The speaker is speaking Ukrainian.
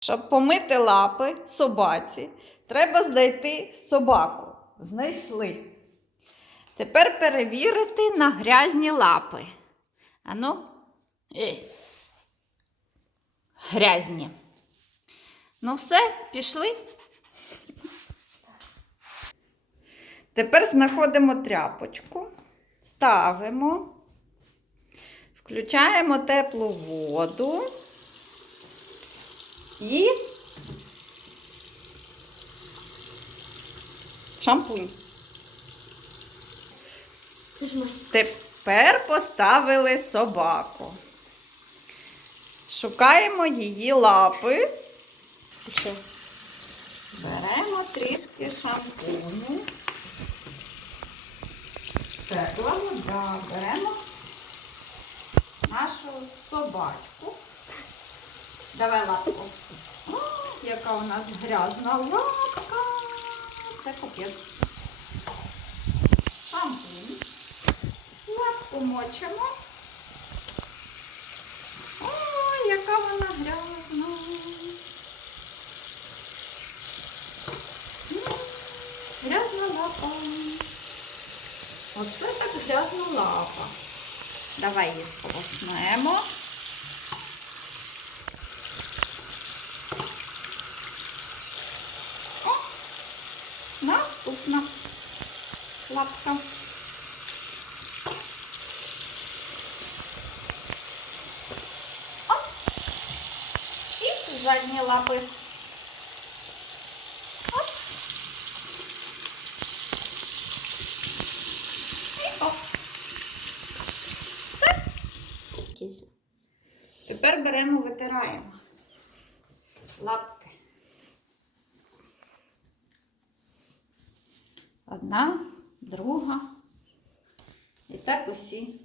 Щоб помити лапи собаці, треба знайти собаку. Знайшли. Тепер перевірити на грязні лапи. Ану, ей. Грязні. Ну, все, пішли. Тепер знаходимо тряпочку, ставимо, включаємо теплу воду і шампунь. Тепер поставили собаку. Шукаємо її лапи. Беремо трішки шампуню. Тепла вода. Беремо нашу собачку. Давай лапку. О, яка у нас грязна лапка. Це капець. Шампунь. Лапку мочимо. Ой, яка вона грязна. Грязна лапа. Оце так грязна лапа. Давай її сполоснемо. Наступна лапка. Оп. І задні лапи. Оп. І оп. Все. Тепер беремо, витираємо лапки. Одна, друга. І так усі